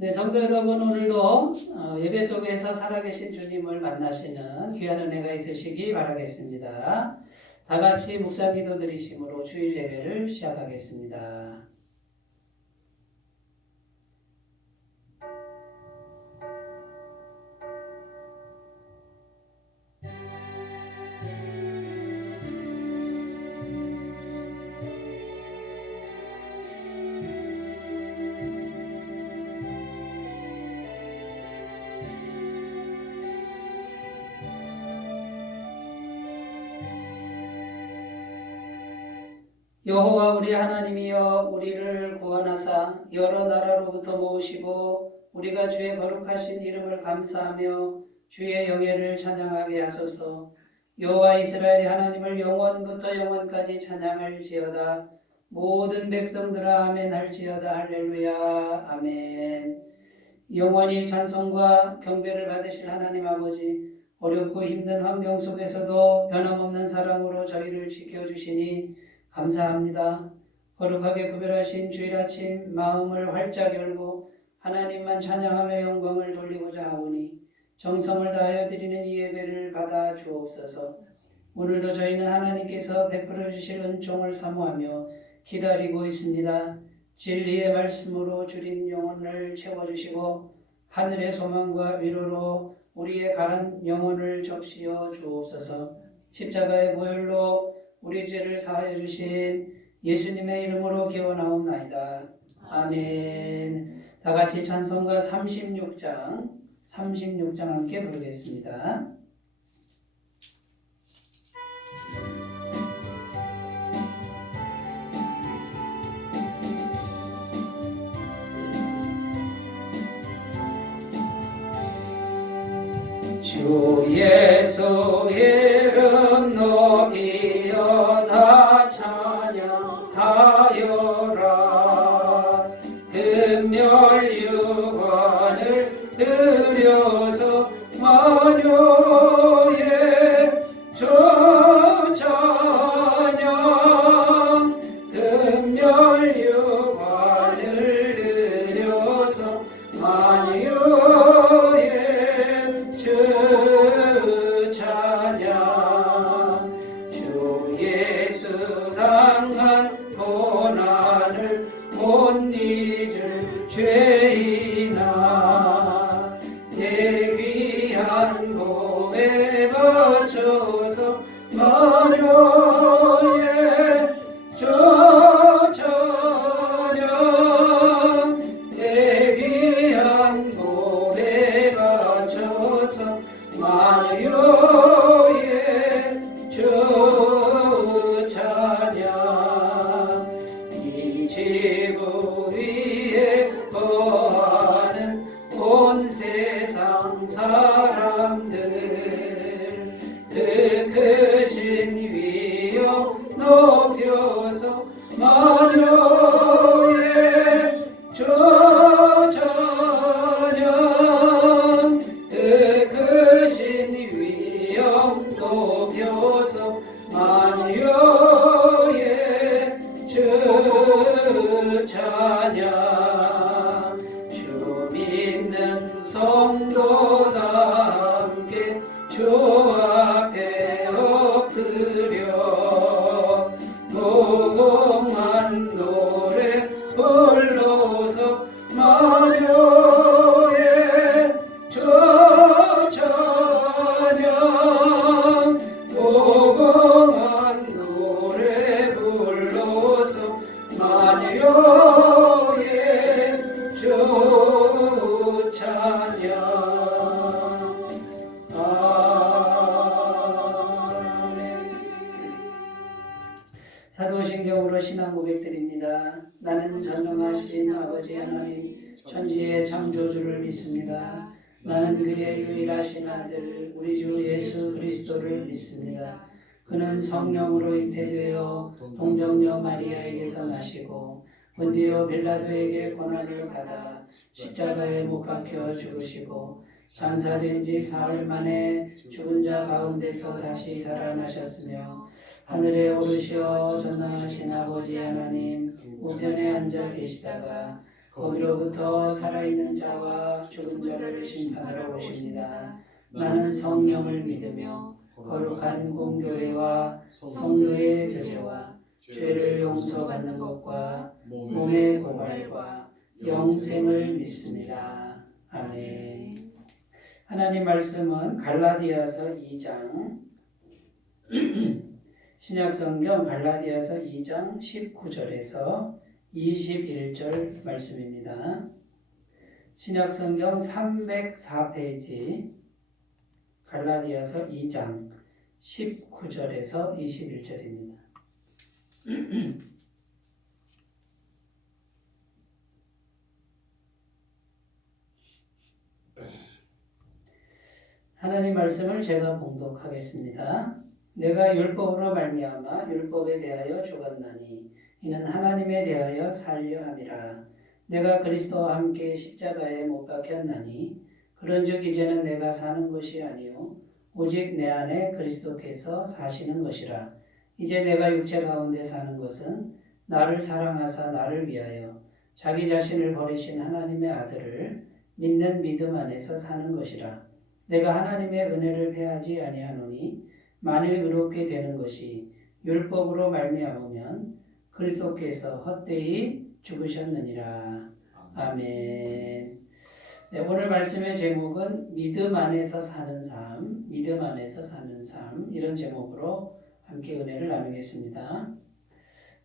네, 성도 여러분, 오늘도 예배 속에서 살아계신 주님을 만나시는 귀한 은혜가 있으시기 바라겠습니다. 다 같이 묵상 기도 드리심으로 주일 예배를 시작하겠습니다. 여호와 우리 하나님이여, 우리를 구원하사 여러 나라로부터 모으시고 우리가 주의 거룩하신 이름을 감사하며 주의 영예를 찬양하게 하소서. 여호와 이스라엘의 하나님을 영원부터 영원까지 찬양할지어다. 모든 백성들아 아멘 할지어다. 할렐루야 아멘. 영원히 찬송과 경배를 받으실 하나님 아버지, 어렵고 힘든 환경 속에서도 변함없는 사랑으로 저희를 지켜주시니 감사합니다. 거룩하게 구별하신 주일 아침 마음을 활짝 열고 하나님만 찬양하며 영광을 돌리고자 하오니 정성을 다하여 드리는 이 예배를 받아 주옵소서. 오늘도 저희는 하나님께서 베풀어 주실 은총을 사모하며 기다리고 있습니다. 진리의 말씀으로 주린 영혼을 채워주시고 하늘의 소망과 위로로 우리의 가란 영혼을 적시어 주옵소서. 십자가의 보혈로 우리 죄를 사하여 주신 예수님의 이름으로 기원하옵나이다. 아멘. 다 같이 찬송가 36장 함께 부르겠습니다. 주 예수 이름 높이어 다 찬양하여라. 금멸유관을 들여서 만유의 주 찬양. 금멸유관을 들여서 만유의 주 찬양. 주 예수 당한 고난을 못 잊을 죄인아, 내 귀한 몸에 바쳐서 마녀의 주 찬양. 내 귀한 몸에 바쳐서 마녀의 주 찬양. 이 지구 위에 거하는 온 세상 사람들, 그 크신 위여 높여서 마녀의 주 찬양. 그 크신 위엄 높여서 만유의 주 찬양. 주 믿는 성도다 함께 주 앞에 엎드려 무궁한 노래 불러서 마녀의 주 찬양. 무궁한 노래 불러서 마녀의 주 찬양. 아멘. 사도신경으로 신앙 고백드립니다. 나는 전능하신 아버지 하나님 천지의 창조주를 믿습니다. 나는 그의 유일하신 아들 우리 주 예수 그리스도를 믿습니다. 그는 성령으로 잉태되어 동정녀 마리아에게서 나시고 본디오 빌라도에게 고난을 받아 십자가에 못 박혀 죽으시고 장사된 지 사흘 만에 죽은 자 가운데서 다시 살아나셨으며 하늘에 오르시어 전능하신 아버지 하나님 우편에 앉아 계시다가 거기로부터 살아있는 자와 죽은 자를 심판하러 오십니다. 나는 성령을 믿으며 거룩한 공교회와 성도의 교제와 죄를 용서받는 것과 몸의 부활과 영생을 믿습니다. 아멘. 하나님 말씀은 갈라디아서 2장 신약성경 갈라디아서 2장 19절에서 21절 말씀입니다. 신약성경 304페이지 갈라디아서 2장 19절에서 21절입니다. 하나님 말씀을 제가 봉독하겠습니다. 내가 율법으로 말미암아 율법에 대하여 죽었나니 이는 하나님에 대하여 살려 함이라. 내가 그리스도와 함께 십자가에 못 박혔나니 그런즉 이제는 내가 사는 것이 아니요 오직 내 안에 그리스도께서 사시는 것이라. 이제 내가 육체 가운데 사는 것은 나를 사랑하사 나를 위하여 자기 자신을 버리신 하나님의 아들을 믿는 믿음 안에서 사는 것이라. 내가 하나님의 은혜를 패하지 아니하노니 만일 의롭게 되는 것이 율법으로 말미암으면 그리스도께서 헛되이 죽으셨느니라. 아멘. 네, 오늘 말씀의 제목은 믿음 안에서 사는 삶, 믿음 안에서 사는 삶, 이런 제목으로 함께 은혜를 나누겠습니다.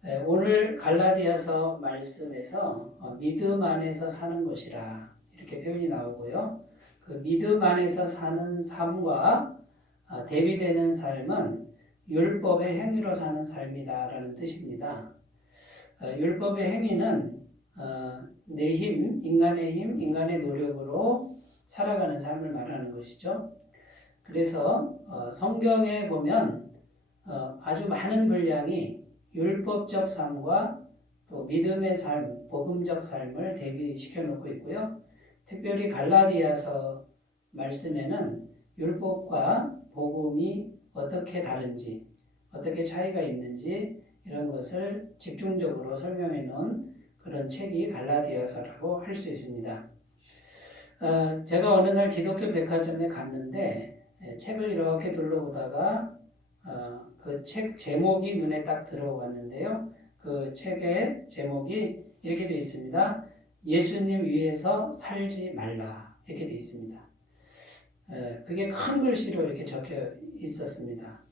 네, 오늘 갈라디아서 말씀에서 믿음 안에서 사는 것이라 이렇게 표현이 나오고요. 그 믿음 안에서 사는 삶과 대비되는 삶은 율법의 행위로 사는 삶이다라는 뜻입니다. 율법의 행위는 내 힘, 인간의 노력으로 살아가는 삶을 말하는 것이죠. 그래서 성경에 보면 아주 많은 분량이 율법적 삶과 또 믿음의 삶, 복음적 삶을 대비시켜 놓고 있고요. 특별히 갈라디아서 말씀에는 율법과 복음이 어떻게 다른지, 어떻게 차이가 있는지 이런 것을 집중적으로 설명해 놓은 그런 책이 갈라디아서라고 할 수 있습니다. 제가 어느 날 기독교 백화점에 갔는데 책을 이렇게 둘러보다가 그 책 제목이 눈에 딱 들어왔는데요. 그 책의 제목이 이렇게 되어 있습니다. 예수님 위해서 살지 말라 이렇게 되어 있습니다. 그게 큰 글씨로 이렇게 적혀 있었습니다.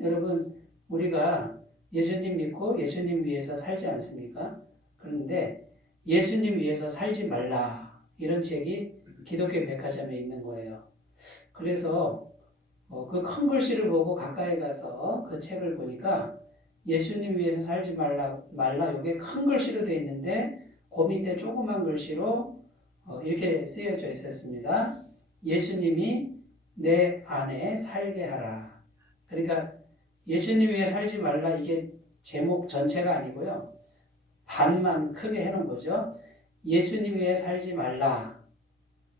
여러분 우리가 예수님 믿고 예수님 위해서 살지 않습니까? 그런데 예수님 위해서 살지 말라 이런 책이 기독교 백화점에 있는 거예요. 그래서 그 큰 글씨를 보고 가까이 가서 그 책을 보니까 예수님 위해서 살지 말라 이게 큰 글씨로 되어 있는데 그 밑에 조그만 글씨로 이렇게 쓰여져 있었습니다. 예수님이 내 안에 살게 하라. 그러니까 예수님 위해 살지 말라 이게 제목 전체가 아니고요. 반만 크게 해놓은 거죠. 예수님 위해 살지 말라.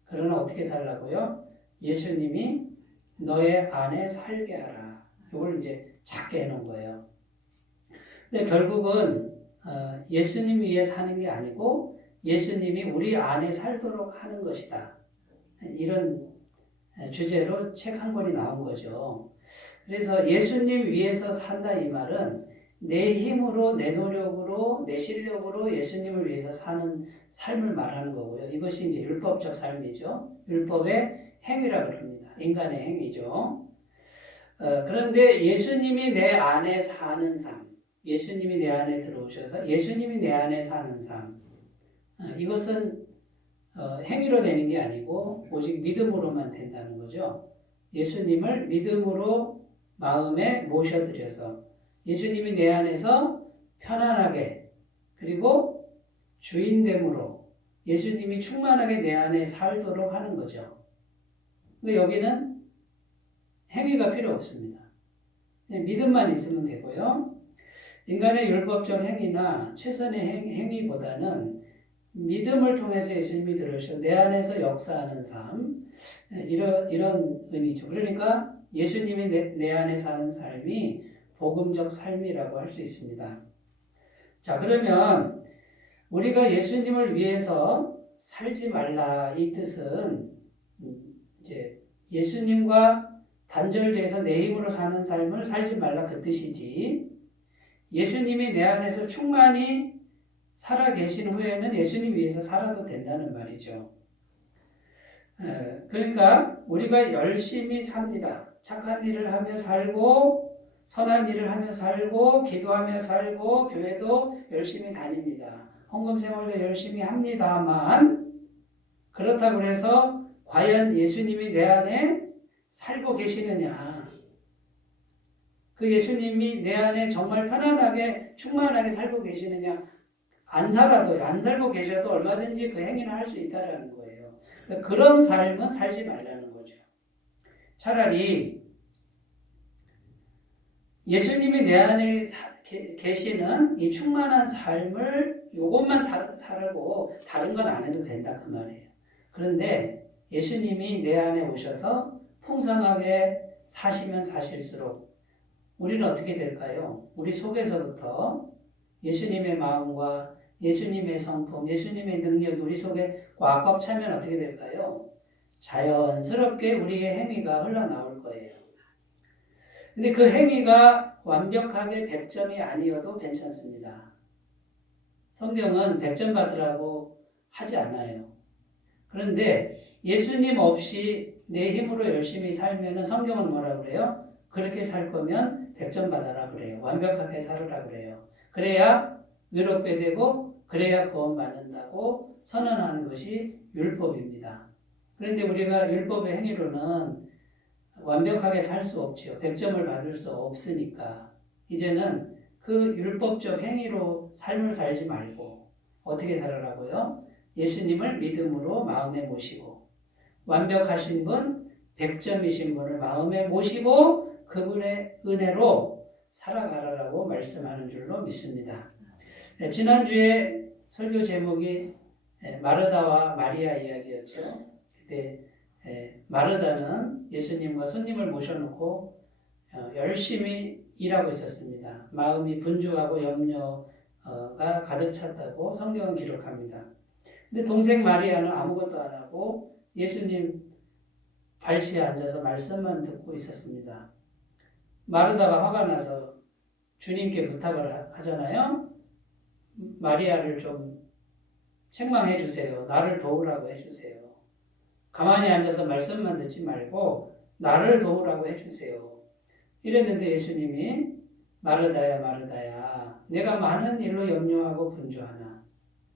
그러나 어떻게 살라고요? 예수님이 너의 안에 살게 하라. 이걸 이제 작게 해놓은 거예요. 근데 결국은 예수님 위해 사는 게 아니고 예수님이 우리 안에 살도록 하는 것이다. 이런 주제로 책 한 권이 나온 거죠. 그래서 예수님 위해서 산다 이 말은 내 힘으로, 내 노력으로, 내 실력으로 예수님을 위해서 사는 삶을 말하는 거고요. 이것이 이제 율법적 삶이죠. 율법의 행위라고 합니다. 인간의 행위죠. 그런데 예수님이 내 안에 사는 삶, 예수님이 내 안에 들어오셔서 예수님이 내 안에 사는 삶, 이것은 행위로 되는 게 아니고 오직 믿음으로만 된다는 거죠. 예수님을 믿음으로 마음에 모셔드려서 예수님이 내 안에서 편안하게 그리고 주인됨으로 예수님이 충만하게 내 안에 살도록 하는 거죠. 근데 여기는 행위가 필요 없습니다. 믿음만 있으면 되고요. 인간의 율법적 행위나 최선의 행위보다는 믿음을 통해서 예수님이 들어오셔서 내 안에서 역사하는 삶, 이런 의미죠. 그러니까 예수님이 내 안에 사는 삶이 복음적 삶이라고 할 수 있습니다. 자, 그러면 우리가 예수님을 위해서 살지 말라 이 뜻은 이제 예수님과 단절돼서 내 힘으로 사는 삶을 살지 말라 그 뜻이지, 예수님이 내 안에서 충만히 살아 계신 후에는 예수님 위해서 살아도 된다는 말이죠. 그러니까 우리가 열심히 삽니다. 착한 일을 하며 살고 선한 일을 하며 살고 기도하며 살고 교회도 열심히 다닙니다. 헌금 생활도 열심히 합니다만, 그렇다고 해서 과연 예수님이 내 안에 살고 계시느냐, 그 예수님이 내 안에 정말 편안하게 충만하게 살고 계시느냐, 안 살고 계셔도 얼마든지 그 행위는 할 수 있다라는 거예요. 그러니까 그런 삶은 살지 말라는 거죠. 차라리 예수님이 내 안에 계시는 이 충만한 삶을 요것만 살고 다른 건 안 해도 된다 그 말이에요. 그런데 예수님이 내 안에 오셔서 풍성하게 사시면 사실수록 우리는 어떻게 될까요? 우리 속에서부터 예수님의 마음과 예수님의 성품, 예수님의 능력이 우리 속에 꽉꽉 차면 어떻게 될까요? 자연스럽게 우리의 행위가 흘러나올 거예요. 근데 그 행위가 완벽하게 100점이 아니어도 괜찮습니다. 성경은 100점 받으라고 하지 않아요. 그런데 예수님 없이 내 힘으로 열심히 살면 성경은 뭐라 그래요? 그렇게 살 거면 100점 받아라 그래요. 완벽하게 살으라 그래요. 그래야 의롭게 되고 그래야 구원받는다고 선언하는 것이 율법입니다. 그런데 우리가 율법의 행위로는 완벽하게 살 수 없지요. 100점을 받을 수 없으니까 이제는 그 율법적 행위로 삶을 살지 말고 어떻게 살아라고요? 예수님을 믿음으로 마음에 모시고 완벽하신 분, 100점이신 분을 마음에 모시고 그분의 은혜로 살아가라라고 말씀하는 줄로 믿습니다. 지난주에 설교 제목이 마르다와 마리아 이야기였죠. 그때 마르다는 예수님과 손님을 모셔놓고 열심히 일하고 있었습니다. 마음이 분주하고 염려가 가득 찼다고 성경은 기록합니다. 근데 동생 마리아는 아무것도 안 하고 예수님 발치에 앉아서 말씀만 듣고 있었습니다. 마르다가 화가 나서 주님께 부탁을 하잖아요. 마리아를 좀 책망해 주세요. 나를 도우라고 해주세요. 가만히 앉아서 말씀만 듣지 말고 나를 도우라고 해주세요. 이랬는데 예수님이 마르다야 마르다야, 내가 많은 일로 염려하고 분주하나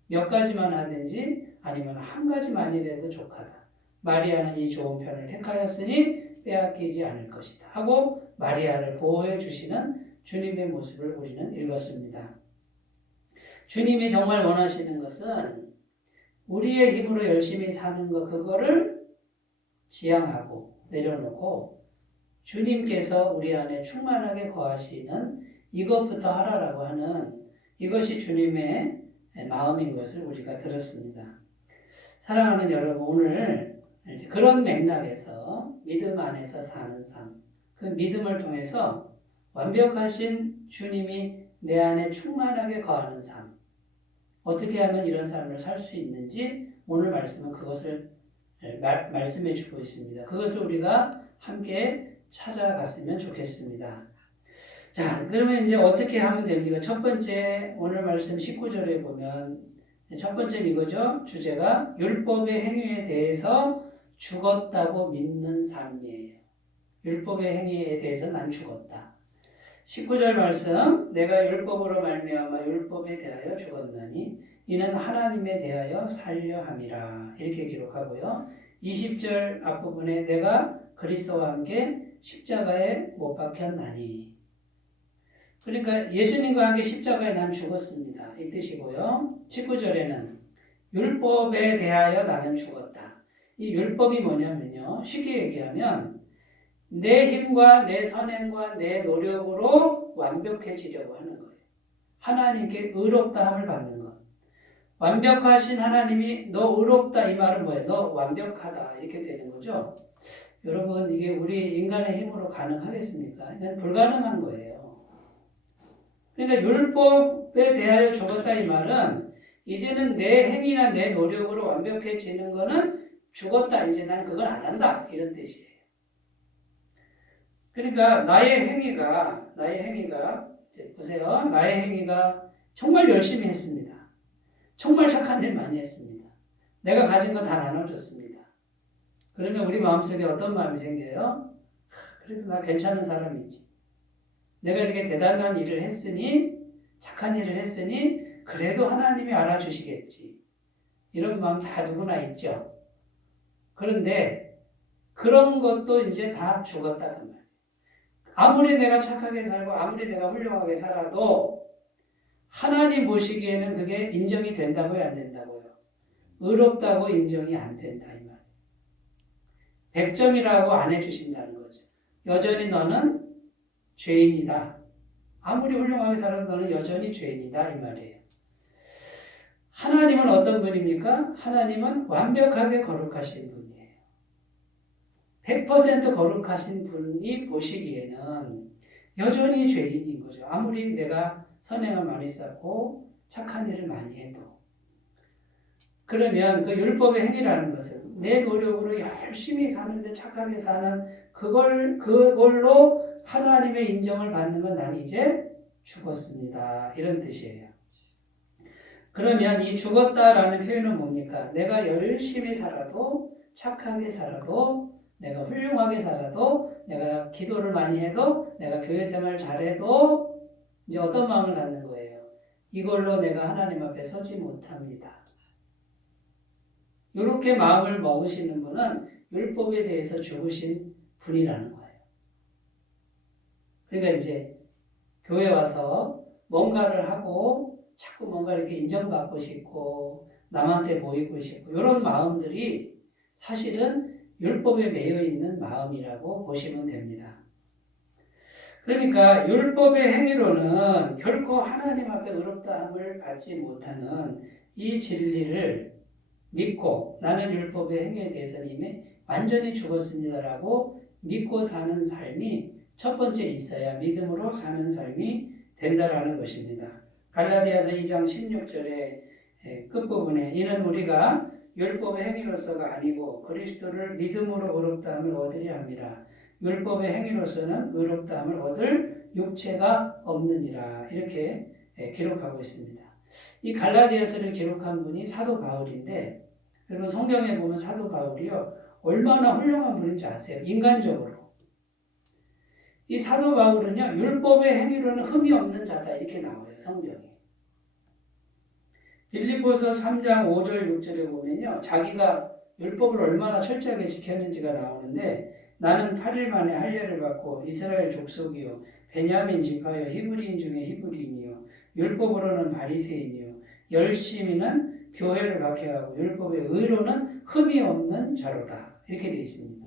몇 가지만 하든지 아니면 한 가지만이라도 족하다. 마리아는 이 좋은 편을 택하였으니 빼앗기지 않을 것이다 하고 마리아를 보호해 주시는 주님의 모습을 우리는 읽었습니다. 주님이 정말 원하시는 것은 우리의 힘으로 열심히 사는 것, 그거를 지향하고 내려놓고 주님께서 우리 안에 충만하게 거하시는 이것부터 하라라고 하는, 이것이 주님의 마음인 것을 우리가 들었습니다. 사랑하는 여러분, 오늘 그런 맥락에서 믿음 안에서 사는 삶, 그 믿음을 통해서 완벽하신 주님이 내 안에 충만하게 거하는 삶, 어떻게 하면 이런 삶을 살 수 있는지 오늘 말씀은 그것을 말씀해 주고 있습니다. 그것을 우리가 함께 찾아갔으면 좋겠습니다. 자, 그러면 이제 어떻게 하면 됩니까? 첫 번째, 오늘 말씀 19절에 보면 첫 번째는 이거죠. 주제가 율법의 행위에 대해서 죽었다고 믿는 삶이에요. 율법의 행위에 대해서 난 죽었다. 19절 말씀, 내가 율법으로 말미암아 율법에 대하여 죽었나니 이는 하나님에 대하여 살려 함이라, 이렇게 기록하고요. 20절 앞부분에 내가 그리스도와 함께 십자가에 못 박혔나니, 그러니까 예수님과 함께 십자가에 난 죽었습니다, 이 뜻이고요. 19절에는 율법에 대하여 나는 죽었다. 이 율법이 뭐냐면요, 쉽게 얘기하면 내 힘과 내 선행과 내 노력으로 완벽해지려고 하는 거예요. 하나님께 의롭다함을 받는 것. 완벽하신 하나님이 너 의롭다 이 말은 뭐예요? 너 완벽하다 이렇게 되는 거죠. 여러분, 이게 우리 인간의 힘으로 가능하겠습니까? 이건 불가능한 거예요. 그러니까 율법에 대하여 죽었다 이 말은 이제는 내 행위나 내 노력으로 완벽해지는 거는 죽었다. 이제 난 그걸 안 한다. 이런 뜻이에요. 그러니까 나의 행위가 보세요. 나의 행위가 정말 열심히 했습니다. 정말 착한 일 많이 했습니다. 내가 가진 거 다 나눠줬습니다. 그러면 우리 마음속에 어떤 마음이 생겨요? 그래도 나 괜찮은 사람이지. 내가 이렇게 대단한 일을 했으니, 착한 일을 했으니 그래도 하나님이 알아주시겠지. 이런 마음 다 누구나 있죠. 그런데 그런 것도 이제 다 죽었다 그 말이에요. 아무리 내가 착하게 살고 아무리 내가 훌륭하게 살아도 하나님 보시기에는 그게 인정이 된다고요, 안 된다고요? 의롭다고 인정이 안 된다 이 말이에요. 100점이라고 안 해주신다는 거죠. 여전히 너는 죄인이다. 아무리 훌륭하게 살아도 너는 여전히 죄인이다 이 말이에요. 하나님은 어떤 분입니까? 하나님은 완벽하게 거룩하신 분이에요. 100% 거룩하신 분이 보시기에는 여전히 죄인인 거죠. 아무리 내가 선행을 많이 쌓고 착한 일을 많이 해도. 그러면 그 율법의 행위라는 것은 내 노력으로 열심히 사는데 착하게 사는 그걸로 하나님의 인정을 받는 건 난 이제 죽었습니다. 이런 뜻이에요. 그러면 이 죽었다라는 표현은 뭡니까? 내가 열심히 살아도 착하게 살아도 내가 훌륭하게 살아도 내가 기도를 많이 해도 내가 교회 생활 잘해도 이제 어떤 마음을 갖는 거예요? 이걸로 내가 하나님 앞에 서지 못합니다. 이렇게 마음을 먹으시는 분은 율법에 대해서 죽으신 분이라는 거예요. 그러니까 이제 교회 와서 뭔가를 하고 자꾸 뭔가 이렇게 인정받고 싶고 남한테 보이고 싶고 이런 마음들이 사실은 율법에 매여 있는 마음이라고 보시면 됩니다. 그러니까 율법의 행위로는 결코 하나님 앞에 의롭다함을 받지 못하는 이 진리를 믿고 나는 율법의 행위에 대해서는 이미 완전히 죽었습니다라고 믿고 사는 삶이 첫 번째 있어야 믿음으로 사는 삶이 된다라는 것입니다. 갈라디아서 2장 16절의 끝부분에 이는 우리가 율법의 행위로서가 아니고 그리스도를 믿음으로 의롭다함을 얻으려 함이라. 율법의 행위로서는 의롭다함을 얻을 육체가 없느니라. 이렇게 기록하고 있습니다. 이 갈라디아서를 기록한 분이 사도 바울인데 그리고 성경에 보면 사도 바울이요 얼마나 훌륭한 분인지 아세요? 인간적으로. 이 사도 바울은요 율법의 행위로는 흠이 없는 자다 이렇게 나와요. 성경에. 빌립보서 3장 5절 6절에 보면요 자기가 율법을 얼마나 철저하게 지켰는지가 나오는데 나는 8일 만에 할례를 받고 이스라엘 족속이요 베냐민 지파요 히브리인 중에 히브리인이요 율법으로는 바리새인이요 열심히는 교회를 박해하고 율법의 의로는 흠이 없는 자로다 이렇게 되어 있습니다.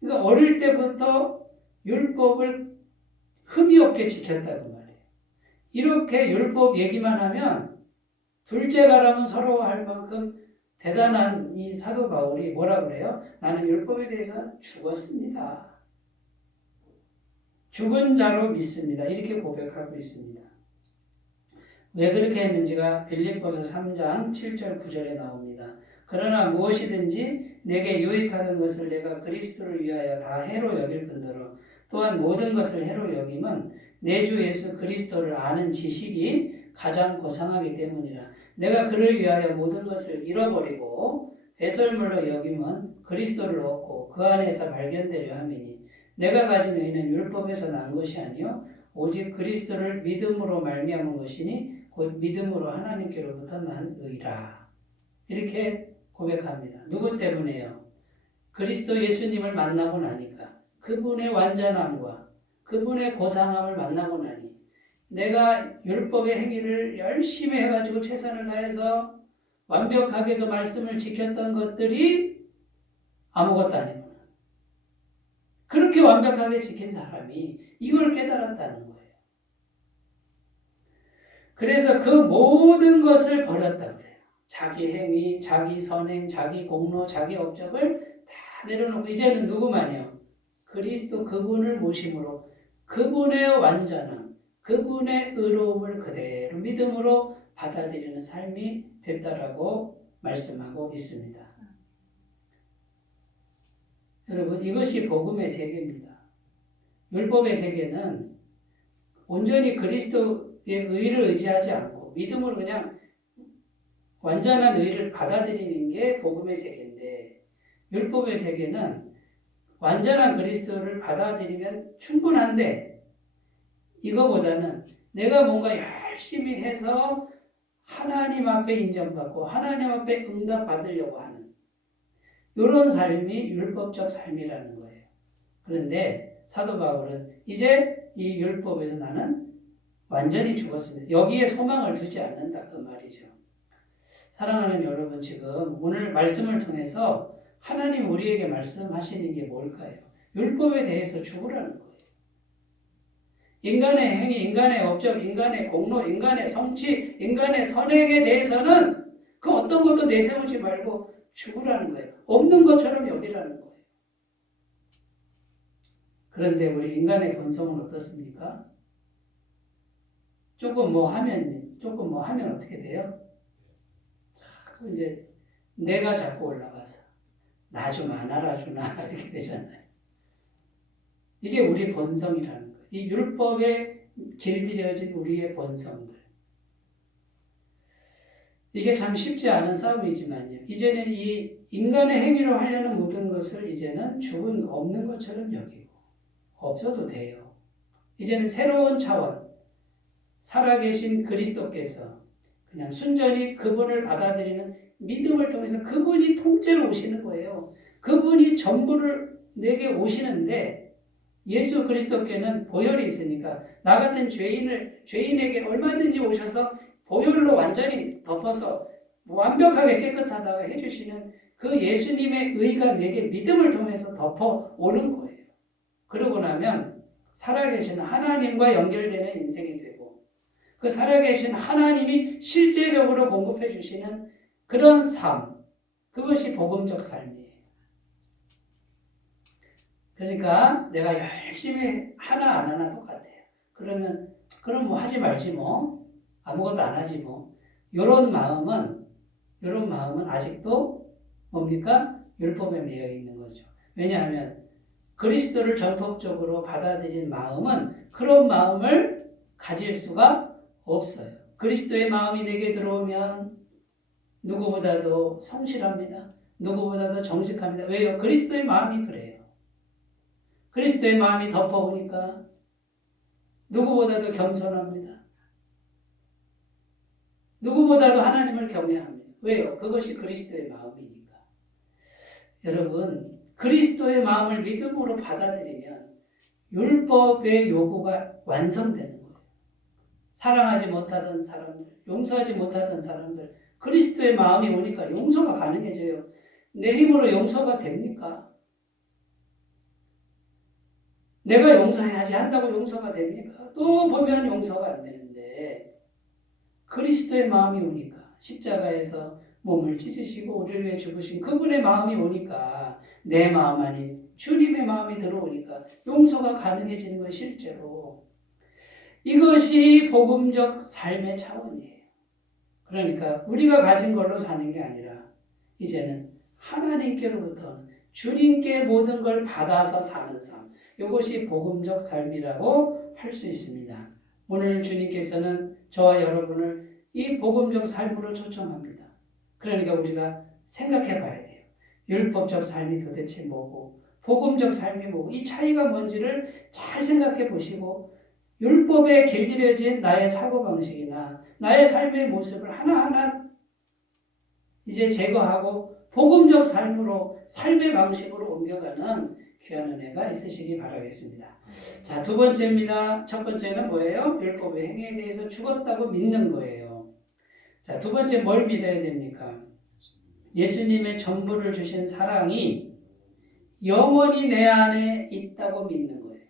그러니까 어릴 때부터 율법을 흠이 없게 지켰다고 말이에요. 이렇게 율법 얘기만 하면 둘째 가라면 서러워할 만큼 대단한 이 사도 바울이 뭐라 그래요? 나는 율법에 대해서 죽었습니다. 죽은 자로 믿습니다. 이렇게 고백하고 있습니다. 왜 그렇게 했는지가 빌립보서 3장 7절 9절에 나옵니다. 그러나 무엇이든지 내게 유익하던 것을 내가 그리스도를 위하여 다 해로 여길 뿐더러 또한 모든 것을 해로 여김은 내 주 예수 그리스도를 아는 지식이 가장 고상하기 때문이라. 내가 그를 위하여 모든 것을 잃어버리고 배설물로 여김은 그리스도를 얻고 그 안에서 발견되려 함이니 내가 가진 의는 율법에서 난 것이 아니요 오직 그리스도를 믿음으로 말미암은 것이니 곧 믿음으로 하나님께로부터 난 의라. 이렇게 고백합니다. 누구 때문에요? 그리스도 예수님을 만나고 나니까 그분의 완전함과 그분의 고상함을 만나고 나니 내가 율법의 행위를 열심히 해가지고 최선을 다해서 완벽하게 그 말씀을 지켰던 것들이 아무것도 아니구나. 그렇게 완벽하게 지킨 사람이 이걸 깨달았다는 거예요. 그래서 그 모든 것을 버렸다고 그래요. 자기 행위, 자기 선행, 자기 공로, 자기 업적을 다 내려놓고 이제는 누구만요? 그리스도 그분을 모심으로 그분의 완전함, 그분의 의로움을 그대로 믿음으로 받아들이는 삶이 됐다라고 말씀하고 있습니다. 여러분, 이것이 복음의 세계입니다. 율법의 세계는 온전히 그리스도의 의를 의지하지 않고 믿음으로 그냥 완전한 의를 받아들이는 게 복음의 세계인데, 율법의 세계는 완전한 그리스도를 받아들이면 충분한데, 이거보다는 내가 뭔가 열심히 해서 하나님 앞에 인정받고 하나님 앞에 응답받으려고 하는 이런 삶이 율법적 삶이라는 거예요. 그런데 사도 바울은 이제 이 율법에서 나는 완전히 죽었습니다. 여기에 소망을 두지 않는다, 그 말이죠. 사랑하는 여러분, 지금 오늘 말씀을 통해서 하나님 우리에게 말씀하시는 게 뭘까요? 율법에 대해서 죽으라는 거예요. 인간의 행위, 인간의 업적, 인간의 공로, 인간의 성취, 인간의 선행에 대해서는 그 어떤 것도 내세우지 말고 죽으라는 거예요. 없는 것처럼 여기라는 거예요. 그런데 우리 인간의 본성은 어떻습니까? 조금 뭐 하면 어떻게 돼요? 자꾸 이제 내가 자꾸 올라가서 나 좀 안 알아주나 이렇게 되잖아요. 이게 우리 본성이라는 거예요. 이 율법에 길들여진 우리의 본성들. 이게 참 쉽지 않은 싸움이지만요. 이제는 이 인간의 행위로 하려는 모든 것을 이제는 죽은 없는 것처럼 여기고 없어도 돼요. 이제는 새로운 차원, 살아계신 그리스도께서 그냥 순전히 그분을 받아들이는 믿음을 통해서 그분이 통째로 오시는 거예요. 그분이 전부를 내게 오시는데 예수 그리스도께는 보혈이 있으니까 나 같은 죄인에게 얼마든지 오셔서 보혈로 완전히 덮어서 완벽하게 깨끗하다고 해주시는 그 예수님의 의가 내게 믿음을 통해서 덮어오는 거예요. 그러고 나면 살아계신 하나님과 연결되는 인생이 되고 그 살아계신 하나님이 실제적으로 공급해 주시는 그런 삶, 그것이 복음적 삶이에요. 그러니까 내가 열심히 하나 안 하나 똑같아요. 그럼 뭐 하지 말지 뭐. 아무것도 안 하지 뭐. 요런 마음은 아직도 뭡니까? 율법에 매여 있는 거죠. 왜냐하면 그리스도를 전폭적으로 받아들인 마음은 그런 마음을 가질 수가 없어요. 그리스도의 마음이 내게 들어오면 누구보다도 성실합니다. 누구보다도 정직합니다. 왜요? 그리스도의 마음이 그래요. 그리스도의 마음이 덮어오니까 누구보다도 겸손합니다. 누구보다도 하나님을 경외합니다. 왜요? 그것이 그리스도의 마음이니까. 여러분, 그리스도의 마음을 믿음으로 받아들이면 율법의 요구가 완성되는 거예요. 사랑하지 못하던 사람들, 용서하지 못하던 사람들, 그리스도의 마음이 오니까 용서가 가능해져요. 내 힘으로 용서가 됩니까? 내가 용서해야지 한다고 용서가 됩니까? 또 보면 용서가 안 되는데 그리스도의 마음이 오니까 십자가에서 몸을 찢으시고 우리를 위해 죽으신 그분의 마음이 오니까 내 마음 아닌 주님의 마음이 들어오니까 용서가 가능해지는 건 실제로 이것이 복음적 삶의 차원이에요. 그러니까 우리가 가진 걸로 사는 게 아니라 이제는 하나님께로부터 주님께 모든 걸 받아서 사는 삶, 이것이 복음적 삶이라고 할 수 있습니다. 오늘 주님께서는 저와 여러분을 이 복음적 삶으로 초청합니다. 그러니까 우리가 생각해 봐야 돼요. 율법적 삶이 도대체 뭐고 복음적 삶이 뭐고 이 차이가 뭔지를 잘 생각해 보시고 율법에 길들여진 나의 사고방식이나 나의 삶의 모습을 하나하나 이제 제거하고 복음적 삶으로 삶의 방식으로 옮겨가는 귀한 은혜가 있으시기 바라겠습니다. 자, 두 번째입니다. 첫 번째는 뭐예요? 율법의 행위에 대해서 죽었다고 믿는 거예요. 자, 두 번째 뭘 믿어야 됩니까? 예수님의 전부를 주신 사랑이 영원히 내 안에 있다고 믿는 거예요.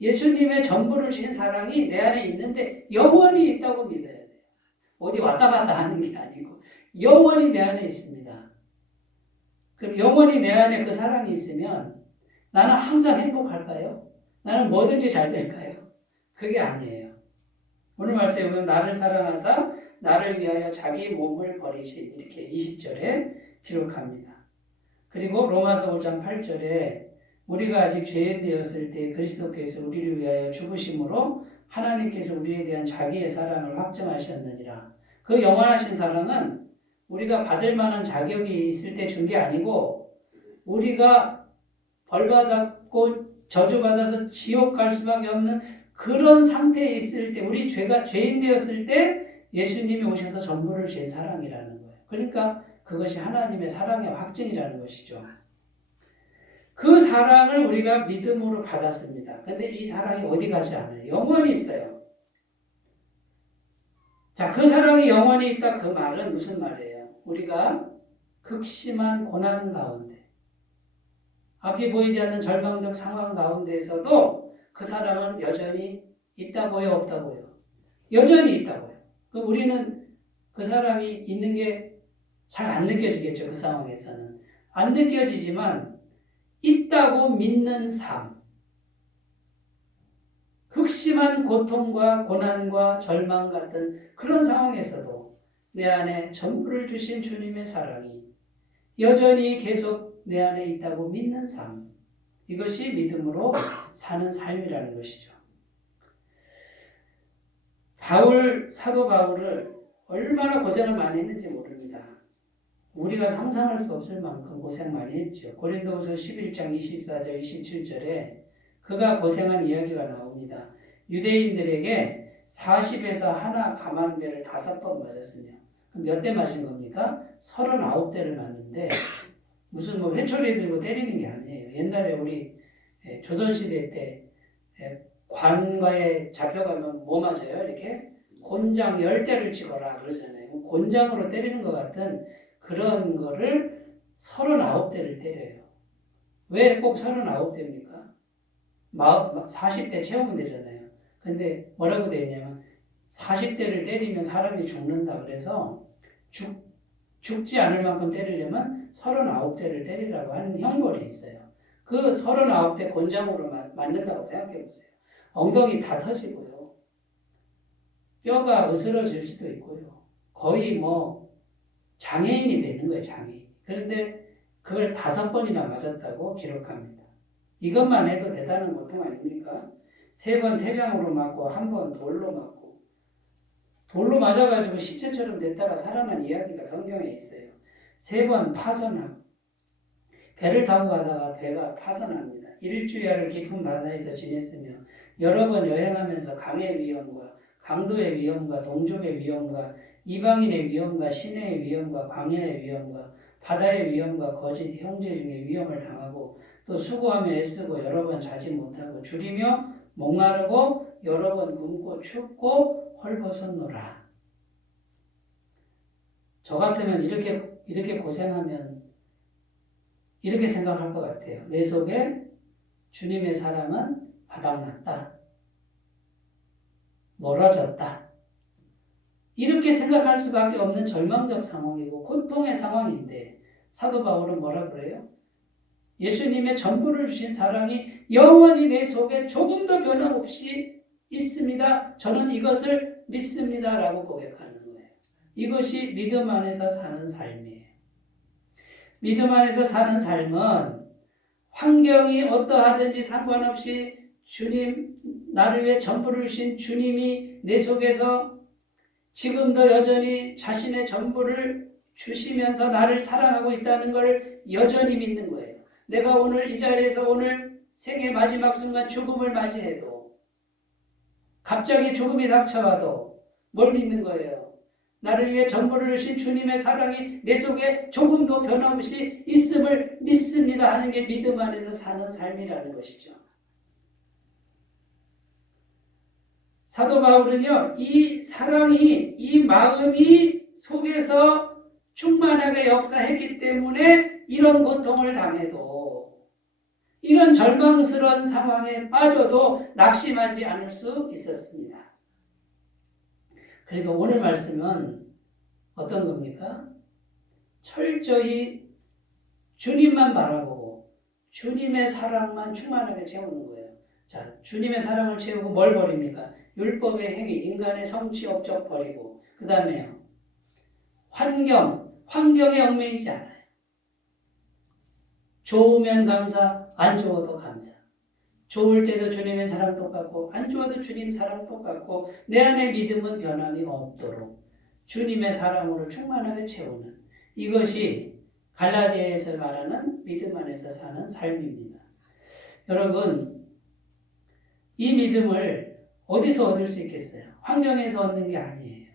예수님의 전부를 주신 사랑이 내 안에 있는데 영원히 있다고 믿어야 돼요. 어디 왔다 갔다 하는 게 아니고 영원히 내 안에 있습니다. 그럼 영원히 내 안에 그 사랑이 있으면 나는 항상 행복할까요? 나는 뭐든지 잘 될까요? 그게 아니에요. 오늘 말씀에 보면 나를 사랑하사 나를 위하여 자기 몸을 버리신 이렇게 20절에 기록합니다. 그리고 로마서 5장 8절에 우리가 아직 죄인 되었을 때 그리스도께서 우리를 위하여 죽으심으로 하나님께서 우리에 대한 자기의 사랑을 확증하셨느니라. 그 영원하신 사랑은 우리가 받을 만한 자격이 있을 때 준 게 아니고 우리가 벌받았고 저주받아서 지옥 갈 수밖에 없는 그런 상태에 있을 때 우리 죄인 되었을 때 예수님이 오셔서 전부를 주신 사랑이라는 거예요. 그러니까 그것이 하나님의 사랑의 확증이라는 것이죠. 그 사랑을 우리가 믿음으로 받았습니다. 근데 이 사랑이 어디 가지 않아요. 영원히 있어요. 자, 그 사랑이 영원히 있다 그 말은 무슨 말이에요? 우리가 극심한 고난 가운데 앞이 보이지 않는 절망적 상황 가운데에서도 그 사랑은 여전히 있다고요, 없다고요? 여전히 있다고요. 그럼 우리는 그 사랑이 있는 게 잘 안 느껴지겠죠. 그 상황에서는. 안 느껴지지만 있다고 믿는 삶. 극심한 고통과 고난과 절망 같은 그런 상황에서도 내 안에 전부를 주신 주님의 사랑이 여전히 계속 내 안에 있다고 믿는 삶. 이것이 믿음으로 사는 삶이라는 것이죠. 사도 바울을 얼마나 고생을 많이 했는지 모릅니다. 우리가 상상할 수 없을 만큼 고생 많이 했죠. 고린도후서 11장 24절 27절에 그가 고생한 이야기가 나옵니다. 유대인들에게 40에서 하나 감한배를 5번 맞았으며 몇 대 맞은 겁니까? 39대를 맞는데 무슨 뭐 회초리 들고 때리는 게 아니에요. 옛날에 우리 조선시대 때 관과에 잡혀가면 뭐 맞아요? 이렇게 곤장 10대를 치거라 그러잖아요. 곤장으로 때리는 것 같은 그런 거를 39대를 때려요. 왜 꼭 39대입니까? 40대 채우면 되잖아요. 근데 뭐라고 되어 있냐면 40대를 때리면 사람이 죽는다. 그래서 죽지 않을 만큼 때리려면 39대를 때리라고 하는 형벌이 있어요. 그 39대 곤장으로 맞는다고 생각해 보세요. 엉덩이 다 터지고요. 뼈가 으스러질 수도 있고요. 거의 뭐 장애인이 되는 거예요. 장애인. 그런데 그걸 5번이나 맞았다고 기록합니다. 이것만 해도 대단한 고통 아닙니까? 3번 태장으로 맞고 1번 돌로 맞고 돌로 맞아가지고 시체처럼 됐다가 살아난 이야기가 성경에 있어요. 3번 파선하고 배를 타고 가다가 배가 파선합니다. 일주야를 깊은 바다에서 지냈으며 여러 번 여행하면서 강의 위험과 강도의 위험과 동족의 위험과 이방인의 위험과 시내의 위험과 광야의 위험과 바다의 위험과 거짓 형제 중에 위험을 당하고 또 수고하며 애쓰고 여러 번 자지 못하고 줄이며 목마르고 여러 번 굶고 춥고 헐벗었노라. 저 같으면 이렇게 고생하면 이렇게 생각할 것 같아요. 내 속에 주님의 사랑은 바닥났다. 멀어졌다. 이렇게 생각할 수밖에 없는 절망적 상황이고 고통의 상황인데 사도 바울은 뭐라 그래요? 예수님의 전부를 주신 사랑이 영원히 내 속에 조금도 변함없이 있습니다. 저는 이것을 믿습니다. 라고 고백하는 거예요. 이것이 믿음 안에서 사는 삶이에요. 믿음 안에서 사는 삶은 환경이 어떠하든지 상관없이 주님, 나를 위해 전부를 주신 주님이 내 속에서 지금도 여전히 자신의 전부를 주시면서 나를 사랑하고 있다는 걸 여전히 믿는 거예요. 내가 오늘 이 자리에서 오늘 생애 마지막 순간 죽음을 맞이해도 갑자기 죽음이 닥쳐와도 뭘 믿는 거예요? 나를 위해 전부를 주신 주님의 사랑이 내 속에 조금도 변함없이 있음을 믿습니다 하는 게 믿음 안에서 사는 삶이라는 것이죠. 사도 바울은요, 이 사랑이, 이 마음이 속에서 충만하게 역사했기 때문에 이런 고통을 당해도, 이런 절망스러운 상황에 빠져도 낙심하지 않을 수 있었습니다. 그러니까 오늘 말씀은 어떤 겁니까? 철저히 주님만 바라보고 주님의 사랑만 충만하게 채우는 거예요. 자, 주님의 사랑을 채우고 뭘 버립니까? 율법의 행위, 인간의 성취 업적 버리고 그 다음에요. 환경에 얽매이지 않아요. 좋으면 감사, 안 좋아도 감사. 좋을 때도 주님의 사랑 똑같고 안 좋아도 주님 사랑 똑같고 내 안에 믿음은 변함이 없도록 주님의 사랑으로 충만하게 채우는 이것이 갈라디아에서 말하는 믿음 안에서 사는 삶입니다. 여러분, 이 믿음을 어디서 얻을 수 있겠어요? 환경에서 얻는 게 아니에요.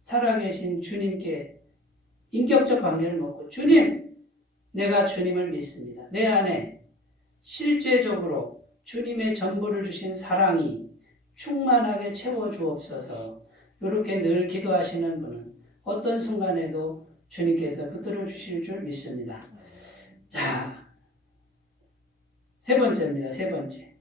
살아계신 주님께 인격적 관계를 맺고 주님, 내가 주님을 믿습니다. 내 안에 실제적으로 주님의 전부를 주신 사랑이 충만하게 채워주옵소서. 이렇게 늘 기도하시는 분은 어떤 순간에도 주님께서 붙들어 주실 줄 믿습니다. 자, 세 번째입니다. 세 번째.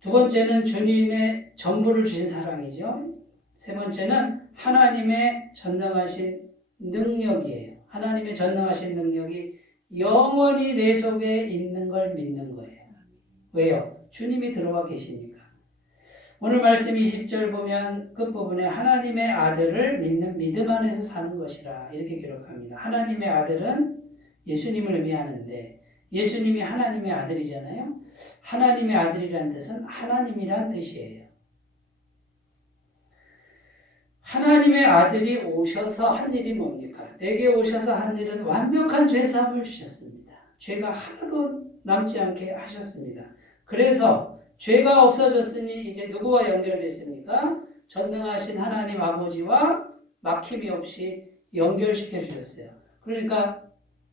두 번째는 주님의 전부를 주신 사랑이죠. 세 번째는 하나님의 전능하신 능력이에요. 하나님의 전능하신 능력이 영원히 내 속에 있는 걸 믿는 거예요. 왜요? 주님이 들어와 계시니까. 오늘 말씀 20절 보면 끝부분에 하나님의 아들을 믿는 믿음 안에서 사는 것이라 이렇게 기록합니다. 하나님의 아들은 예수님을 의미하는데 예수님이 하나님의 아들이잖아요. 하나님의 아들이라는 뜻은 하나님이란 뜻이에요. 하나님의 아들이 오셔서 한 일이 뭡니까? 내게 오셔서 한 일은 완벽한 죄사함을 주셨습니다. 죄가 하나도 남지 않게 하셨습니다. 그래서 죄가 없어졌으니 이제 누구와 연결됐습니까? 전능하신 하나님 아버지와 막힘이 없이 연결시켜 주셨어요. 그러니까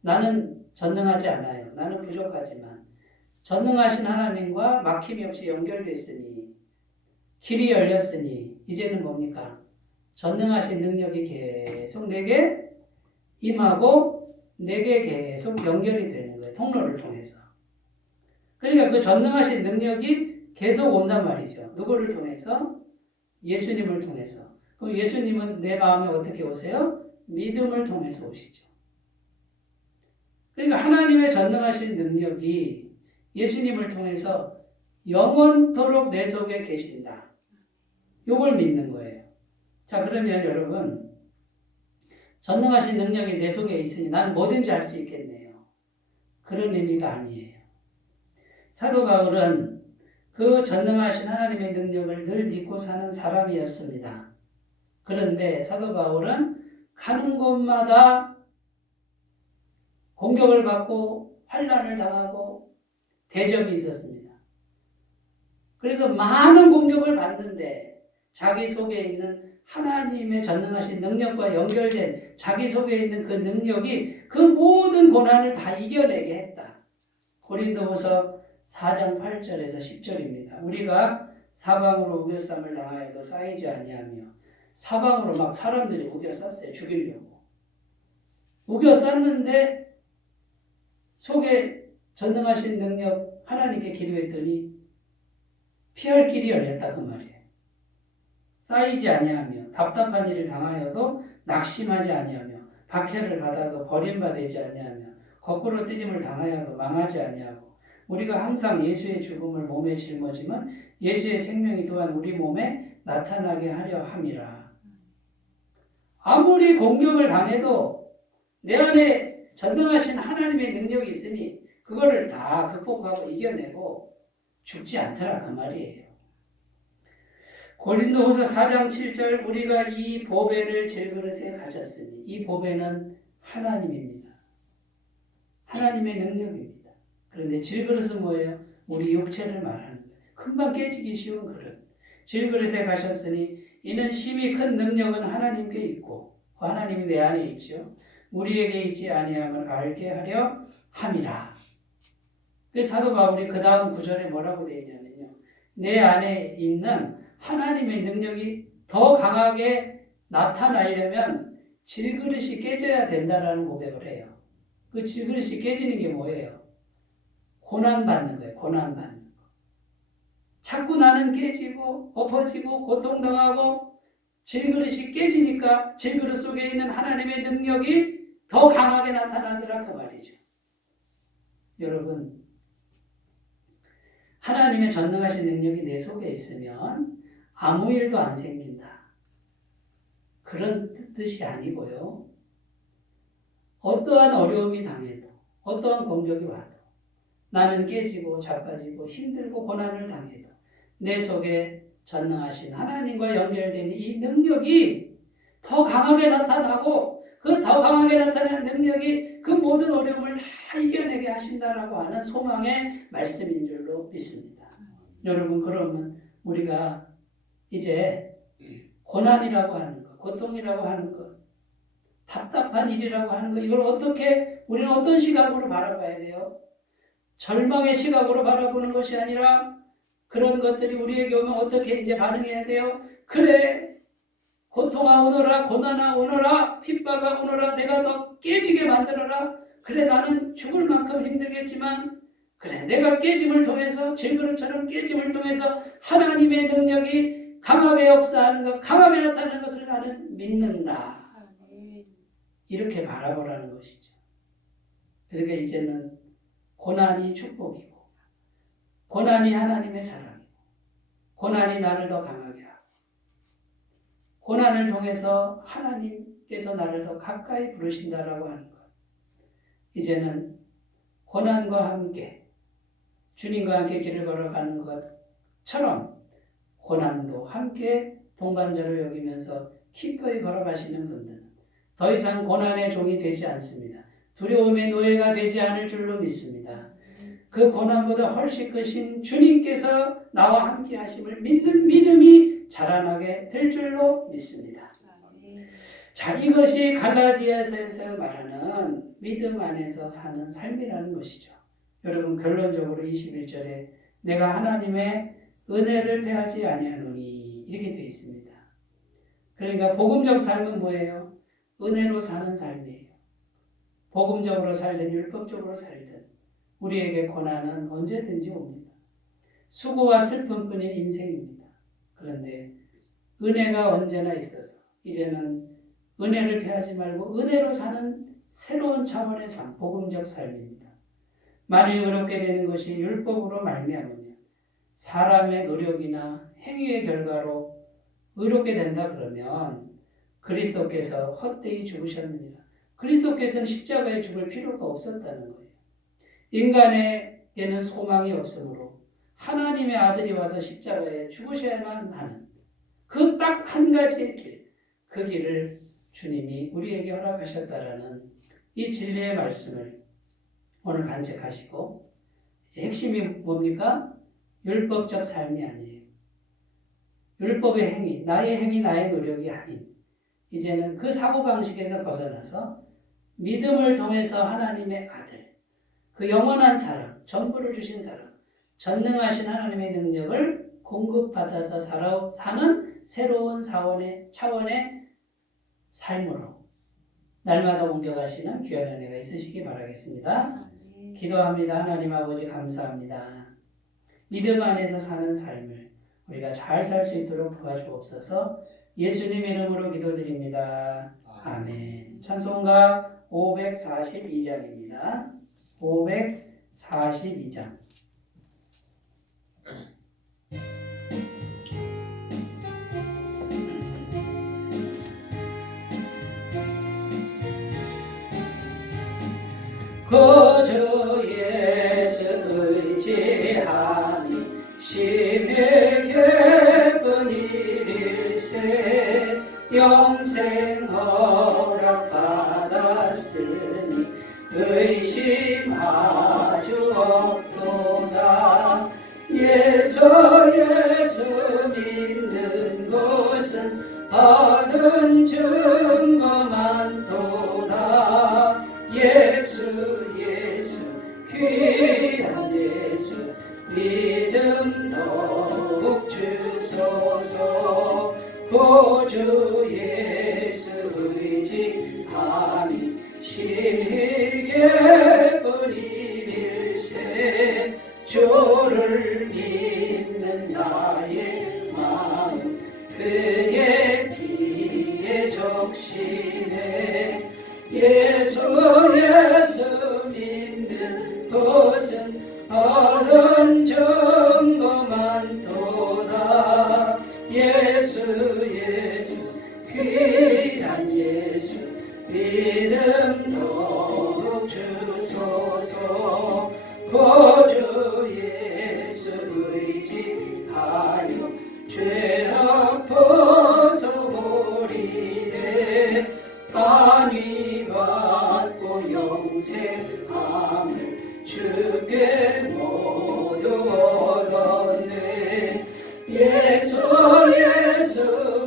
나는 전능하지 않아요. 나는 부족하지만 전능하신 하나님과 막힘이 없이 연결됐으니 길이 열렸으니 이제는 뭡니까? 전능하신 능력이 계속 내게 임하고 내게 계속 연결이 되는 거예요. 통로를 통해서. 그러니까 그 전능하신 능력이 계속 온단 말이죠. 누구를 통해서? 예수님을 통해서. 그럼 예수님은 내 마음에 어떻게 오세요? 믿음을 통해서 오시죠. 그러니까 하나님의 전능하신 능력이 예수님을 통해서 영원토록 내 속에 계신다. 이걸 믿는 거예요. 자, 그러면 여러분, 전능하신 능력이 내 속에 있으니 나는 뭐든지 할 수 있겠네요. 그런 의미가 아니에요. 사도 바울은 그 전능하신 하나님의 능력을 늘 믿고 사는 사람이었습니다. 그런데 사도 바울은 가는 곳마다 공격을 받고 환난을 당하고 대적이 있었습니다. 그래서 많은 공격을 받는데 자기 속에 있는 하나님의 전능하신 능력과 연결된 자기 속에 있는 그 능력이 그 모든 고난을 다 이겨내게 했다. 고린도후서 4장 8절에서 10절입니다. 우리가 사방으로 우겨쌈을 당하여도 쌓이지 아니하며 사방으로 막 사람들이 우겨쌌어요. 죽이려고. 우겨쌌는데 속에 전능하신 능력 하나님께 기도했더니 피할 길이 열렸다 그 말이에요. 쌓이지 아니하며 답답한 일을 당하여도 낙심하지 아니하며 박해를 받아도 버림받지 아니하며 거꾸로 뜨림을 당하여도 망하지 아니하고 우리가 항상 예수의 죽음을 몸에 짊어지면 예수의 생명이 또한 우리 몸에 나타나게 하려 함이라. 아무리 공격을 당해도 내 안에 전능하신 하나님의 능력이 있으니 그거를 다 극복하고 이겨내고 죽지 않더라 그 말이에요. 고린도후서 4장 7절 우리가 이 보배를 질그릇에 가졌으니 이 보배는 하나님입니다. 하나님의 능력입니다. 그런데 질그릇은 뭐예요? 우리 육체를 말하는 거예요. 금방 깨지기 쉬운 그릇. 질그릇에 가셨으니 이는 심히 큰 능력은 하나님께 있고 하나님이 내 안에 있죠. 우리에게 있지 아니함을 알게 하려 함이라. 그래서 사도 바울이 그 다음 구절에 뭐라고 되어 있냐면요. 내 안에 있는 하나님의 능력이 더 강하게 나타나려면 질그릇이 깨져야 된다라는 고백을 해요. 그 질그릇이 깨지는 게 뭐예요? 고난받는 거예요. 고난받는 거. 자꾸 나는 깨지고 엎어지고 고통당하고 질그릇이 깨지니까 질그릇 속에 있는 하나님의 능력이 더 강하게 나타나더라 그 말이죠. 여러분, 하나님의 전능하신 능력이 내 속에 있으면 아무 일도 안 생긴다. 그런 뜻이 아니고요. 어떠한 어려움이 당해도 어떠한 공격이 와도 나는 깨지고 자빠지고 힘들고 고난을 당해도 내 속에 전능하신 하나님과 연결된 이 능력이 더 강하게 나타나고 그 더 강하게 나타나는 능력이 그 모든 어려움을 다 이겨내게 하신다라고 하는 소망의 말씀인 줄로 믿습니다. 여러분, 그러면 우리가 이제 고난이라고 하는 것, 고통이라고 하는 것, 답답한 일이라고 하는 것, 이걸 어떻게 우리는 어떤 시각으로 바라봐야 돼요? 절망의 시각으로 바라보는 것이 아니라 그런 것들이 우리에게 오면 어떻게 이제 반응해야 돼요? 그래, 고통아 오너라, 고난아 오너라, 핍박아 오너라, 내가 더 깨지게 만들어라. 그래, 나는 죽을 만큼 힘들겠지만 그래, 내가 깨짐을 통해서, 질그릇처럼 깨짐을 통해서 하나님의 능력이 강하게 역사하는 것, 강하게 나타나는 것을 나는 믿는다. 이렇게 바라보라는 것이죠. 그러니까 이제는 고난이 축복이고, 고난이 하나님의 사랑이고, 고난이 나를 더 강하게 하고, 고난을 통해서 하나님께서 나를 더 가까이 부르신다라고 하는 것. 이제는 고난과 함께 주님과 함께 길을 걸어가는 것처럼 고난도 함께 동반자로 여기면서 기꺼이 걸어가시는 분들은 더 이상 고난의 종이 되지 않습니다. 두려움의 노예가 되지 않을 줄로 믿습니다. 그 고난보다 훨씬 크신 주님께서 나와 함께 하심을 믿는 믿음이 자라나게 될 줄로 믿습니다. 자, 이것이 갈라디아서에서 말하는 믿음 안에서 사는 삶이라는 것이죠. 여러분, 결론적으로 21절에 내가 하나님의 은혜를 패하지 아니하노니 이렇게 되어 있습니다. 그러니까 복음적 삶은 뭐예요? 은혜로 사는 삶이에요. 복음적으로 살든 율법적으로 살든 우리에게 고난은 언제든지 옵니다. 수고와 슬픔뿐인 인생입니다. 그런데 은혜가 언제나 있어서 이제는 은혜를 패하지 말고 은혜로 사는 새로운 차원의 삶, 복음적 삶입니다. 만일 어렵게 되는 것이 율법으로 말미암으면 사람의 노력이나 행위의 결과로 의롭게 된다 그러면 그리스도께서 헛되이 죽으셨느니라. 그리스도께서는 십자가에 죽을 필요가 없었다는 거예요. 인간에게는 소망이 없으므로 하나님의 아들이 와서 십자가에 죽으셔야만 하는 그 딱 한 가지의 길, 그 길을 주님이 우리에게 허락하셨다라는 이 진리의 말씀을 오늘 간직하시고, 이제 핵심이 뭡니까? 율법적 삶이 아니에요. 율법의 행위, 나의 행위, 나의 노력이 아닌 이제는 그 사고방식에서 벗어나서 믿음을 통해서 하나님의 아들, 그 영원한 사랑, 전부를 주신 사랑, 전능하신 하나님의 능력을 공급받아서 사는 새로운 차원의 삶으로 날마다 옮겨가시는 귀한 은혜가 있으시기 바라겠습니다. 기도합니다. 하나님 아버지 감사합니다. 믿음 안에서 사는 삶을 우리가 잘 살 수 있도록 도와주옵소서. 예수님 이름으로 기도드립니다. 아멘. 찬송가 542장입니다. 542장. 거저 예수 의지하니 심히 기쁜 일일세. 영생 허락 받았으니 의심하주 없도다. 예수 믿는 것은 받은 증거 많도다. 예수 귀한 예수 믿음 더욱 주소서. 보주 예수 의지하니 심히 기쁜 일일세. 주를 믿는 나의 마음 그의 피에 적시네. 예수 믿는 것은 얻은 적 믿음도 주소서. 구주 예수 의지하여 죄악 벗어버리네. 안위 받고 영생함을 주께 모두 얻었네. 예수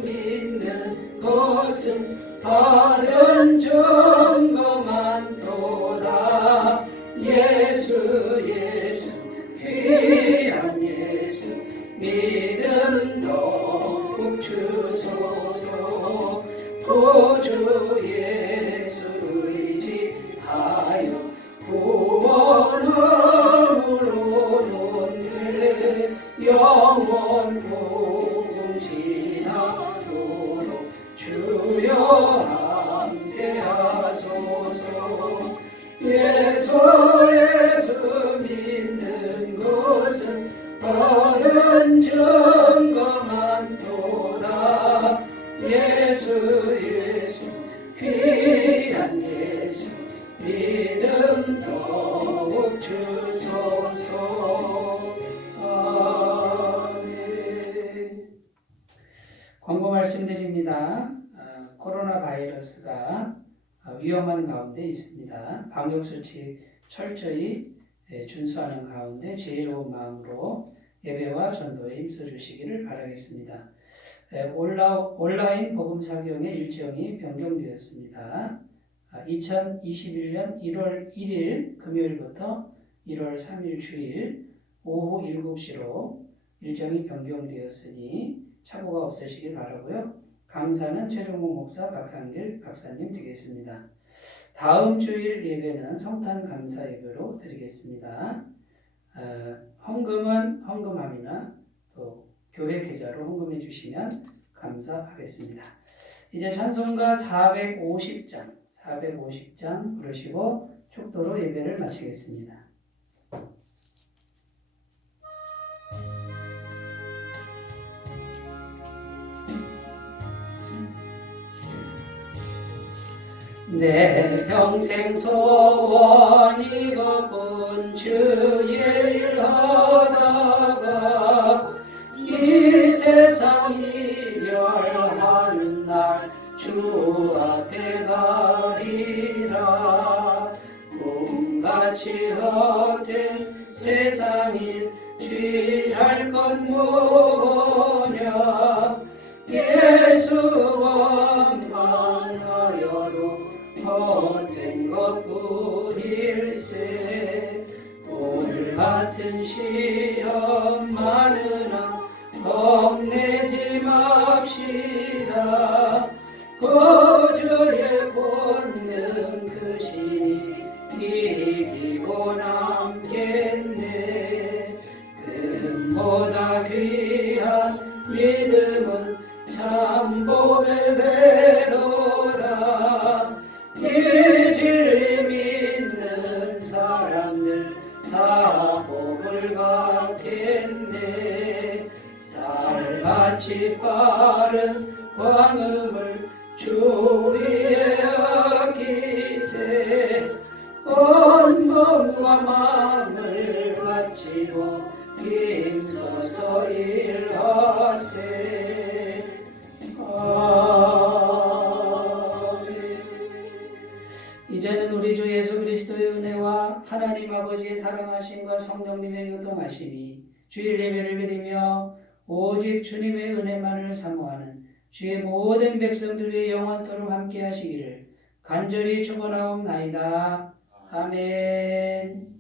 믿는 것은 받은 증거만 도다. 예수 귀한 예수 믿음 더욱 주소서. 구주 예수 의지하여 구원함으로 놓네. 영원 복음 지나도록 주여 함께하소서. 예수 믿는 것은 받은 증거만 도다. 예수 귀한 예수 믿음 더욱 주소서. 아멘. 광고 말씀드립니다. 코로나 바이러스가 위험한 가운데 있습니다. 방역수칙 철저히 준수하는 가운데 지혜로운 마음으로 예배와 전도에 힘써주시기를 바라겠습니다. 온라인 복음사경의 일정이 변경되었습니다. 2021년 1월 1일 금요일부터 1월 3일 주일 오후 7시로 일정이 변경되었으니 착오가 없으시길 바라고요. 강사는 최종목 목사 박한길 박사님 되겠습니다. 다음 주일 예배는 성탄 감사 예배로 드리겠습니다. 헌금은 헌금함이나 또 교회 계좌로 헌금해 주시면 감사하겠습니다. 이제 찬송가 450장 부르시고 축도로 예배를 마치겠습니다. 내 평생 소원 이것뿐 주의 일 하다가 이 세상 이별하는 날 주 앞에 가리라. 꿈같이 헛된 세상 일 취할 것 뭐냐. 예수 원망하여도 헛된 것뿐일세. 울 같은 시험 많으나 겁내지 맙시다. 구주의 권능 크시니 이기고 남겠네. 금보다 귀한 믿음은 참복의 배도다. 이 진리 믿는 사람들 다 복을 받겠네. 살같이 빠른 광음을 주 위에 아끼세. 온 몸과 마음을 바치고 힘써서 일하세. 이제는 우리 주 예수 그리스도의 은혜와 하나님 아버지의 사랑하심과 성령님의 교통하심이 주일 예배를 드리며 오직 주님의 은혜만을 사모하는 주의 모든 백성들 위해 영원토록 함께 하시기를 간절히 축원하옵나이다. 아멘.